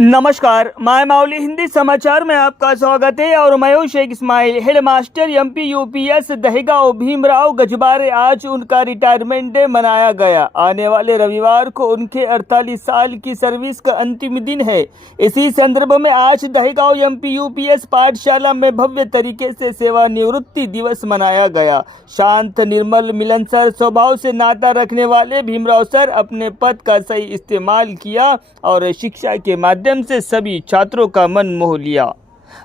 नमस्कार, माय माउली हिंदी समाचार में आपका स्वागत है और मैं हूं Sheikh Ismail. Headmaster MP UPS Dahegaon Bhimrao Gajbare आज उनका रिटायरमेंट डे मनाया गया। आने वाले रविवार को उनके 48 साल की सर्विस का अंतिम दिन है। इसी संदर्भ में आज दहेगांव एमपी यूपीएस पाठशाला में भव्य तरीके से सेवानिवृत्ति दिवस मनाया गया। शांत, निर्मल, मिलनसार स्वभाव से नाता रखने वाले भीमराव सर अपने पद का सही इस्तेमाल किया और शिक्षा के माध्यम से सभी छात्रों का मन मोह लिया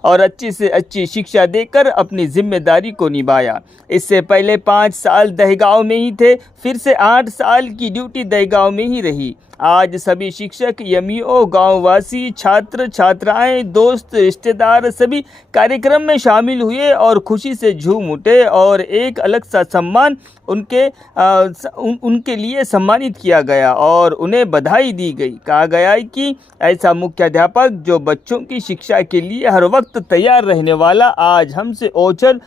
और अच्छी से अच्छी शिक्षा देकर अपनी जिम्मेदारी को निभाया। इससे पहले 5 साल दहेगांव में ही थे, फिर से 8 साल की ड्यूटी दहेगांव में ही रही। आज सभी शिक्षक, एमईओ, गांववासी, छात्र छात्राएं, दोस्त, रिश्तेदार सभी कार्यक्रम में शामिल हुए और खुशी से झूम उठे और एक अलग सा सम्मान उनके लिए सम्मानित किया गया और उन्हें बधाई दी गई। कहा गया है कि ऐसा मुख्याध्यापक जो बच्चों की शिक्षा के लिए हर वक्त तैयार रहने वाला आज हमसे ओझल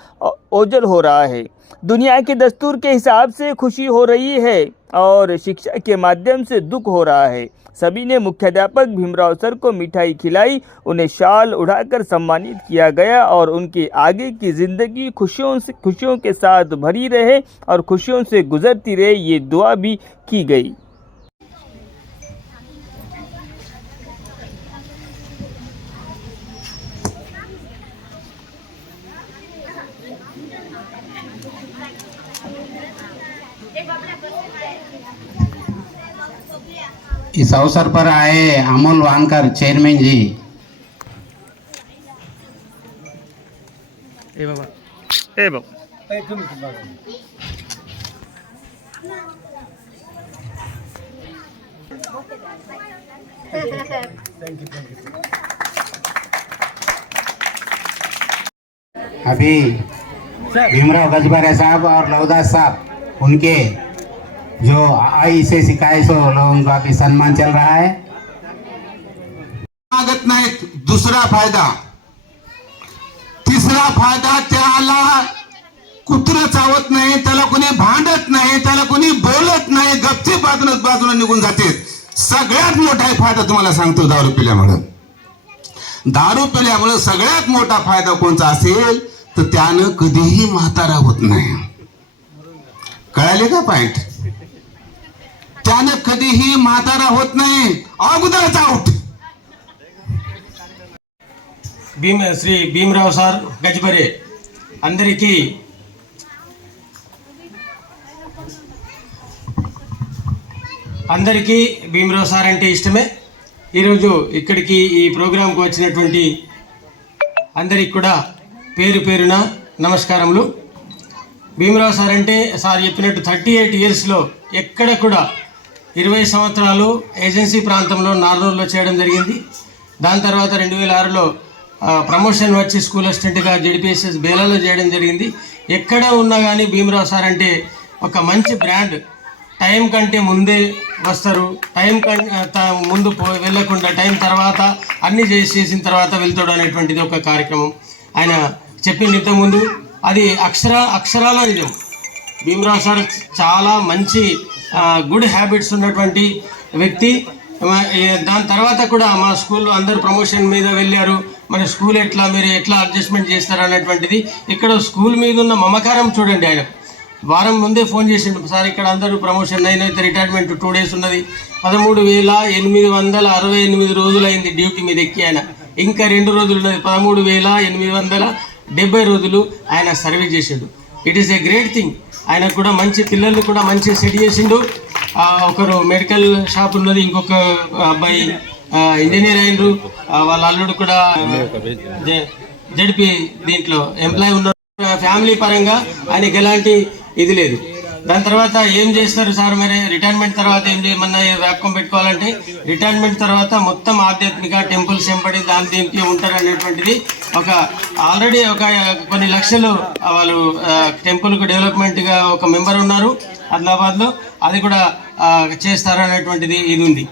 हो रहा है। दुनिया के दस्तूर के हिसाब से खुशी हो रही है और शिक्षा के माध्यम से दुख हो रहा है। सभी ने मुख्याध्यापक भीमराव सर को मिठाई खिलाई, उन्हें शाल उड़ाकर सम्मानित किया गया और उनकी आगे की ज़िंदगी खुशियों के साथ भरी रहे और खुशियों से गुजरती रहे, ये दुआ भी की गई। इस अवसर पर आए अमोल वानकर चेयरमैन जी। ए बाबा अभी भीमराव गजबारे साहब और लवदास साहब उनके जो आई से सिखाए सो लोगों का भी सम्मान चल रहा है। मागत नाहीत, दुसरा फायदा, तिसरा फायदा, त्याला कुत्र चावत नाही, त्याला कोणी भांडत नाही, त्याला कोणी बोलत नाही, गपचीप बाजूला निघून जाते। सगळ्यात मोठा फायदा तुम्हाला सांगतो दारू पिल्यामुळे सगळ्यात मोठा फायदा कोणता असेल तर त्यानं कधीही म्हातारा होत नाही। कळाले का पॉइंट? त्याने कधीही म्हातारा होत नाही, अगोदरच आउट। శ్రీ భీమరావు సార్ గజబరే అందరికీ భీమరావు సార్ అంటే ఇష్టమే। ఈరోజు ఇక్కడికి ఈ ప్రోగ్రాంకు వచ్చినటువంటి అందరికి కూడా పేరు పేరున నమస్కారములు। భీమరావు సార్ అంటే సార్ చెప్పినట్టు 38 ఇయర్స్లో ఎక్కడ కూడా 20 సంవత్సరాలు ఏజెన్సీ ప్రాంతంలో నార్నూరులో చేయడం జరిగింది। దాని తర్వాత 2006లో ప్రమోషన్ వచ్చి స్కూల్ అసిస్టెంట్గా జెడ్పీఎస్ఎస్ బేలాలో చేయడం జరిగింది। ఎక్కడ ఉన్నా కానీ భీమరావు సార్ అంటే ఒక మంచి బ్రాండ్। టైం కంటే ముందే వస్తారు, టైం ముందు వెళ్ళకుండా టైం తర్వాత అన్నీ చేసిన తర్వాత వెళ్తాడు అనేటువంటిది ఒక కార్యక్రమం ఆయన చెప్పింది ఇంతకుముందు। అది అక్షరాల నిజం। భీమరావు సార్ చాలా మంచి గుడ్ హ్యాబిట్స్ ఉన్నటువంటి వ్యక్తి। దాని తర్వాత కూడా మా స్కూల్లో అందరూ ప్రమోషన్ మీద వెళ్ళారు, మన స్కూల్ మీరు ఎట్లా అడ్జస్ట్మెంట్ చేస్తారు అనేటువంటిది ఇక్కడ స్కూల్ మీద ఉన్న మమకారం చూడండి। ఆయన వారం ముందే ఫోన్ చేసిండు, సార్ ఇక్కడ అందరూ ప్రమోషన్ అయినైతే రిటైర్మెంట్ 2 డేస్ ఉన్నది, 13,868 రోజులు అయింది డ్యూటీ మీద ఎక్కి ఆయన, ఇంకా 2 రోజులు ఉన్నది, 13,870 రోజులు ఆయన సర్వీస్ చేసిండు। It is a great thing. ఆయన కూడా మంచి పిల్లల్ని కూడా మంచి సెట్ చేసిండు। ఒకరు మెడికల్ షాప్ ఉన్నది, ఇంకొక అబ్బాయి ఇంజనీర్ అయినరు, వాళ్ళ అల్లుడు కూడా జడ్పీ దీంట్లో ఎంప్లాయ్ ఉన్నారు। ఫ్యామిలీ పరంగా ఆయనకి ఎలాంటి ఇది లేదు। దాని తర్వాత ఏం చేస్తారు సార్ మరి రిటైర్మెంట్ తర్వాత ఏం చేయమన్నా వ్యాపకం పెట్టుకోవాలంటే రిటైర్మెంట్ తర్వాత మొత్తం ఆధ్యాత్మిక టెంపుల్స్ ఎంపడి దీనికి ఉంటారు అనేటువంటిది ఒక ఆల్రెడీ ఒక కొన్ని లక్షలు వాళ్ళు టెంపుల్కు డెవలప్మెంట్గా ఒక మెంబర్ ఉన్నారు ఆదిలాబాద్లో, అది కూడా చేస్తారు అనేటువంటిది ఇది ఉంది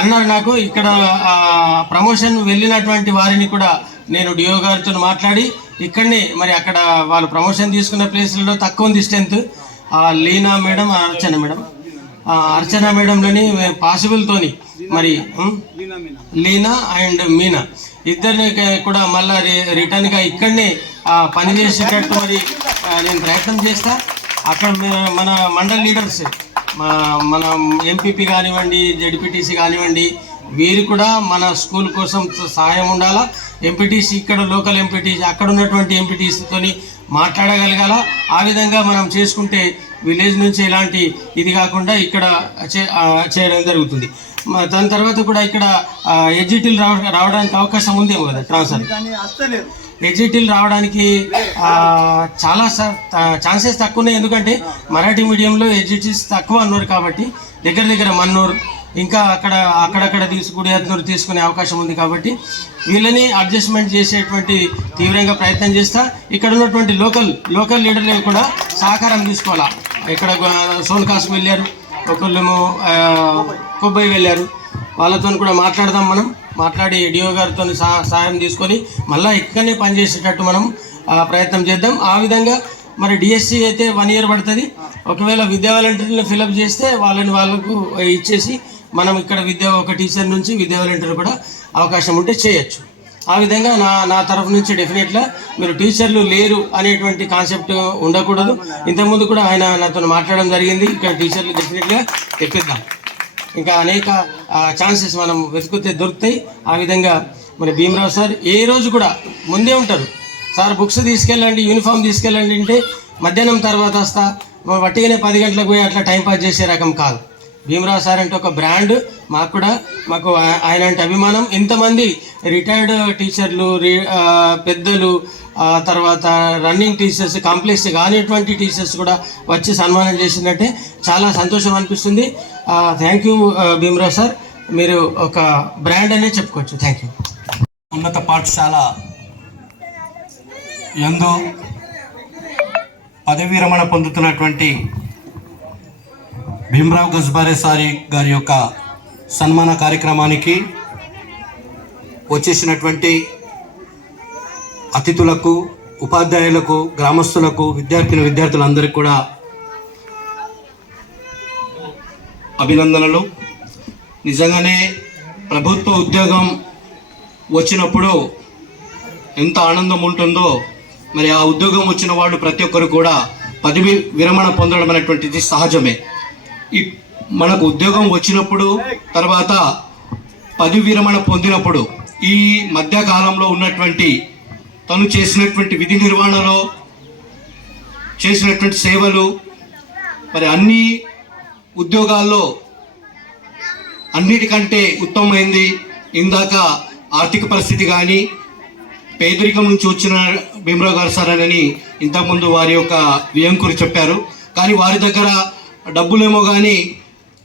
అన్నారు నాకు। ఇక్కడ ప్రమోషన్ వెళ్ళినటువంటి వారిని కూడా నేను డిఓ గారితో మాట్లాడి ఇక్కడనే మరి అక్కడ వాళ్ళు ప్రమోషన్ తీసుకున్న ప్లేస్లలో తక్కువ ఉంది స్ట్రెంత్, లీనా మేడం, అర్చన మేడం అర్చన మేడంలని పాసిబుల్తోని మరి లీనా అండ్ మీనా ఇద్దరిని కూడా మళ్ళా రిటర్న్గా ఇక్కడనే పనిచేసేటట్టు మరి నేను ప్రయత్నం చేస్తా. అక్కడ మన మండల్ లీడర్స్ మన ఎంపీపీ కానివ్వండి, జడ్పీటీసీ కానివ్వండి, వీరు కూడా మన స్కూల్ కోసం సహాయం ఉండాలా. ఎంపీటీసీ ఇక్కడ లోకల్ ఎంపీటీసీ అక్కడ ఉన్నటువంటి ఎంపీటీసీతోని మాట్లాడగలగాల. ఆ విధంగా మనం చేసుకుంటే విలేజ్ నుంచి ఎలాంటి ఇది కాకుండా ఇక్కడ చేయడం జరుగుతుంది. దాని తర్వాత కూడా ఇక్కడ ఎగ్జిటీలు రావడానికి అవకాశం ఉందేమో కదా ట్రాన్స్ఫర్. ఎగ్జిటీలు రావడానికి చాలా ఛాన్సెస్ తక్కువ ఉన్నాయి. ఎందుకంటే మరాఠీ మీడియంలో ఎగ్జిటీస్ తక్కువ అన్నారు కాబట్టి దగ్గర మన్నూరు ఇంకా అక్కడక్కడ గుడియాత్నూరు తీసుకునే అవకాశం ఉంది. కాబట్టి వీళ్ళని అడ్జస్ట్మెంట్ చేసేటువంటి తీవ్రంగా ప్రయత్నం చేస్తా. ఇక్కడ ఉన్నటువంటి లోకల్ లీడర్లు కూడా సహకారం తీసుకోవాలా. ఇక్కడ సోన్కాస్కి వెళ్ళారు, ఒకళ్ళేమో కొబ్బరి వెళ్ళారు, వాళ్ళతో కూడా మాట్లాడదాం. మనం మాట్లాడి డిఓ గారితో సహాయం తీసుకొని మళ్ళీ ఇక్కడనే పనిచేసేటట్టు మనం ప్రయత్నం చేద్దాం. ఆ విధంగా మరి డిఎస్సి అయితే 1 year పడుతుంది. ఒకవేళ విద్యా వాలంటీర్లను ఫిలప్ చేస్తే వాళ్ళకు ఇచ్చేసి మనం ఇక్కడ ఒక టీచర్ నుంచి విద్యా వాలంటీర్ కూడా అవకాశం ఉంటే చేయొచ్చు. ఆ విధంగా నా తరఫు నుంచి డెఫినెట్గా మీరు టీచర్లు లేరు అనేటువంటి కాన్సెప్ట్ ఉండకూడదు. ఇంతకుముందు కూడా ఆయన నాతో మాట్లాడడం జరిగింది. ఇక్కడ టీచర్లు డెఫినెట్గా తెప్పిద్దాం. ఇంకా అనేక ఛాన్సెస్ మనం వెతుకుతే దొరుకుతాయి. ఆ విధంగా మరి భీమరావు సార్ ఏ రోజు కూడా ముందే ఉంటారు. సార్ బుక్స్ తీసుకెళ్ళండి, యూనిఫామ్ తీసుకెళ్ళండి అంటే మధ్యాహ్నం తర్వాత వస్తా వట్టిగానే 10 గంటలకు పోయి అట్లా టైంపాస్ చేసే రకం కాదు. భీమరావు సార్ అంటే ఒక బ్రాండ్. మాకు ఆయన అంటే అభిమానం. ఇంతమంది రిటైర్డ్ టీచర్లు, పెద్దలు, తర్వాత రన్నింగ్ టీచర్స్, కాంప్లెక్స్ కానిటువంటి టీచర్స్ కూడా వచ్చి సన్మానం చేసినట్టే చాలా సంతోషం అనిపిస్తుంది. థ్యాంక్ యూ భీమరావు సార్, మీరు ఒక బ్రాండ్ అనే చెప్పుకోవచ్చు. Thank you. ఉన్నత పాఠశాల యందు పదవీ విరమణ పొందుతున్నటువంటి భీమరావు గజ్బారే సారి గారి యొక్క సన్మాన కార్యక్రమానికి వచ్చేసినటువంటి అతిథులకు, ఉపాధ్యాయులకు, గ్రామస్తులకు, విద్యార్థులందరికీ కూడా అభినందనలు. నిజంగానే ప్రభుత్వ ఉద్యోగం వచ్చినప్పుడు ఎంత ఆనందం ఉంటుందో, మరి ఆ ఉద్యోగం వచ్చిన వాళ్ళు ప్రతి ఒక్కరు కూడా పదవి విరమణ పొందడం అనేటువంటిది సహజమే. ఈ మనకు ఉద్యోగం వచ్చినప్పుడు, తర్వాత పదవి విరమణ పొందినప్పుడు, ఈ మధ్యకాలంలో ఉన్నటువంటి తను చేసినటువంటి విధి నిర్వహణలో చేసినటువంటి సేవలు, మరి అన్ని ఉద్యోగాల్లో అన్నిటికంటే ఉత్తమమైంది ఇందాక ఆర్థిక పరిస్థితి కానీ, పేదరికం నుంచి వచ్చిన భీమరావు గారు సార్ అని ఇంతకుముందు వారి యొక్క వియంకులు చెప్పారు. కానీ వారి దగ్గర డబ్బులేమో కానీ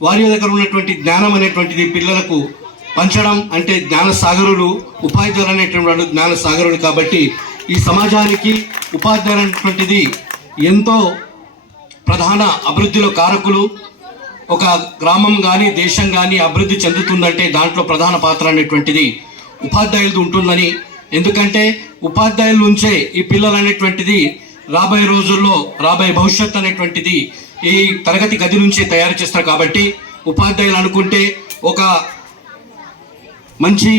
వారి దగ్గర ఉన్నటువంటి జ్ఞానం అనేటువంటిది పిల్లలకు పంచడం అంటే జ్ఞాన సాగరులు. ఉపాధ్యాయులు అనేటువంటి వాళ్ళు జ్ఞాన సాగరులు. కాబట్టి ఈ సమాజానికి ఉపాధ్యాయులు అనేటువంటిది ఎంతో ప్రధాన అభివృద్ధిలో కారకులు. ఒక గ్రామం కానీ దేశం కానీ అభివృద్ధి చెందుతుందంటే దాంట్లో ప్రధాన పాత్ర అనేటువంటిది ఉపాధ్యాయులది ఉంటుందని. ఎందుకంటే ఉపాధ్యాయుల నుంచే ఈ పిల్లలు అనేటువంటిది రాబోయే రోజుల్లో రాబోయే భవిష్యత్తు అనేటువంటిది ఈ తరగతి గది నుంచే తయారు చేస్తారు. కాబట్టి ఉపాధ్యాయులు అనుకుంటే ఒక మంచి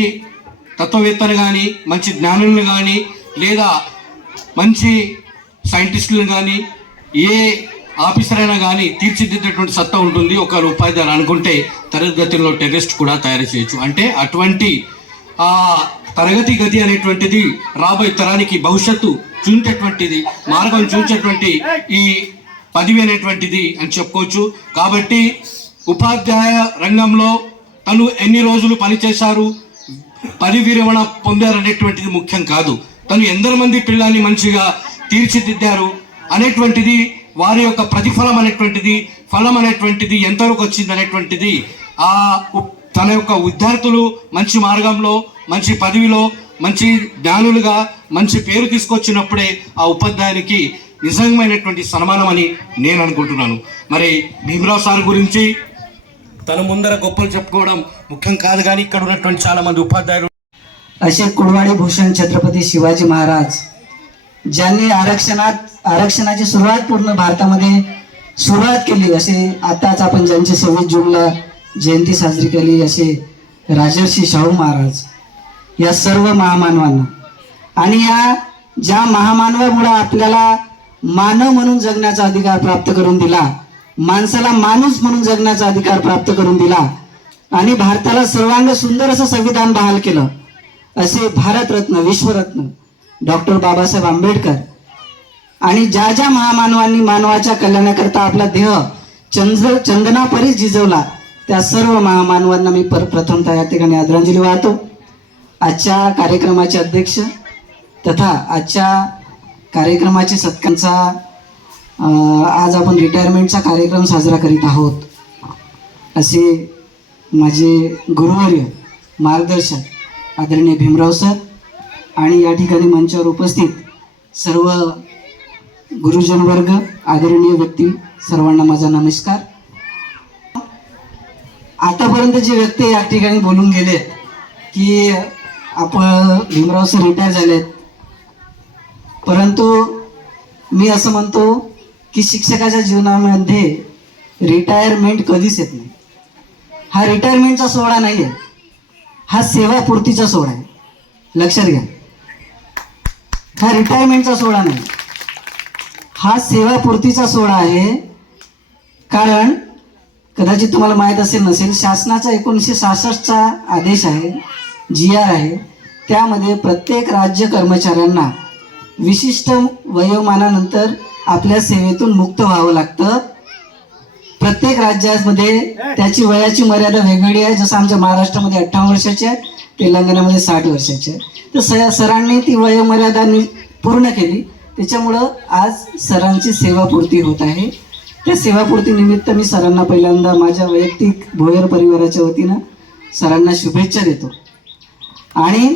తత్వవేత్తను కానీ, మంచి జ్ఞానులను కానీ, లేదా మంచి సైంటిస్టులను కానీ, ఏ ఆఫీసర్ అయినా కానీ తీర్చిదిద్దేటువంటి సత్తా ఉంటుంది. ఒక ఉపాధ్యాయులు అనుకుంటే తరగతి గదిలో టెర్రరిస్ట్ కూడా తయారు చేయొచ్చు. అంటే అటువంటి ఆ తరగతి గది అనేటువంటిది రాబోయే తరానికి భవిష్యత్తు చూచేటువంటిది, మార్గం చూచేటువంటి ఈ పదవి అనేటువంటిది అని చెప్పుకోవచ్చు. కాబట్టి ఉపాధ్యాయ రంగంలో తను ఎన్ని రోజులు పనిచేశారు, పదవి విరమణ పొందారనేటువంటిది ముఖ్యం కాదు. తను ఎందరు మంది పిల్లల్ని మంచిగా తీర్చిదిద్దారు అనేటువంటిది, వారి యొక్క ప్రతిఫలం అనేటువంటిది, ఫలం అనేటువంటిది ఎంతవరకు వచ్చింది అనేటువంటిది తన యొక్క విద్యార్థులు మంచి మార్గంలో, మంచి పదవిలో, మంచి జ్ఞానులుగా మంచి పేరు తీసుకొచ్చినప్పుడే ఆ ఉపాధ్యాయునికి నిజమైనటువంటి సన్మానం అని నేను అనుకుంటున్నాను. మరి భీమరావు సార్ గురించి తన ముందర గొప్పలు చెప్పుకోవడం ముఖ్యం కాదు, కానీ ఇక్కడ ఉన్నటువంటి చాలా మంది ఉపాధ్యాయులు असे कुडवाडी भूषण छत्रपती शिवाजी महाराज ज्यांनी आरक्षणाची सुरुवात पूर्ण भारतामध्ये सुरुवात केली, असे आताच आपण ज्यांची 26 जूनला जयंती साजरी केली असे राजर्षी शाहू महाराज, या सर्व महामानवांना आणि या ज्या महामानवामुळे आपल्याला मानव म्हणून जगण्याचा अधिकार प्राप्त करून दिला, माणसाला माणूस म्हणून जगण्याचा अधिकार प्राप्त करून दिला आणि भारताला सर्वांग सुंदर असं संविधान बहाल केलं, असे भारतरत्न विश्वरत्न डॉक्टर बाबासाहेब आंबेडकर आणि ज्या ज्या महामानवांनी मानवाच्या कल्याणाकरता आपला देह चंदनापरीच झिजवला, त्या सर्व महामानवांना मी प्रथमतः या ठिकाणी आदरांजली वाहतो. आजच्या कार्यक्रमाचे अध्यक्ष तथा आजच्या कार्यक्रमाचे सत्कारांचा आज आपण रिटायरमेंटचा कार्यक्रम साजरा करीत आहोत, असे माझे गुरुवर्य मार्गदर्शक आदरणीय भीमराव सर आणि या ठिकाणी मंचावर उपस्थित सर्व गुरुजन वर्ग, आदरणीय व्यक्ती, सर्वांना माझा नमस्कार. आतापर्यंत जे व्यक्ती या ठिकाणी बोलून गेलेत की आपण भीमराव सर रिटायर झालेत, परंतु मी असं म्हणतो की शिक्षकाच्या जीवनामध्ये रिटायरमेंट कधीच येत नाही. हा रिटायरमेंटचा सोहळा नाही आहे, हा सेवापूर्तीचा सोहळा आहे, लक्षात घ्या. हा रिटायरमेंटचा सोहळा नाही, हा सेवापूर्तीचा सोहळा आहे. कारण कदाचित तुम्हाला माहीत असेल नसेल, शासनाचा 1966चा आदेश आहे, GR आहे, त्यामध्ये प्रत्येक राज्य कर्मचाऱ्यांना विशिष्ट वयोमानानंतर आपल्या सेवेतून मुक्त व्हावं लागतं. प्रत्येक राज्यामध्ये त्याची वयाची मर्यादा वेगवेगळी आहे. जसं आमच्या महाराष्ट्रामध्ये 58 वर्षाची आहे, तेलंगणामध्ये 60 वर्षाची आहे. तर सरांनी ती वयोमर्यादा पूर्ण केली, त्याच्यामुळं आज सरांची सेवापूर्ती होत आहे. त्या सेवापूर्ती निमित्त मी सरांना पहिल्यांदा माझ्या वैयक्तिक भोयर परिवाराच्या वतीनं सरांना शुभेच्छा देतो आणि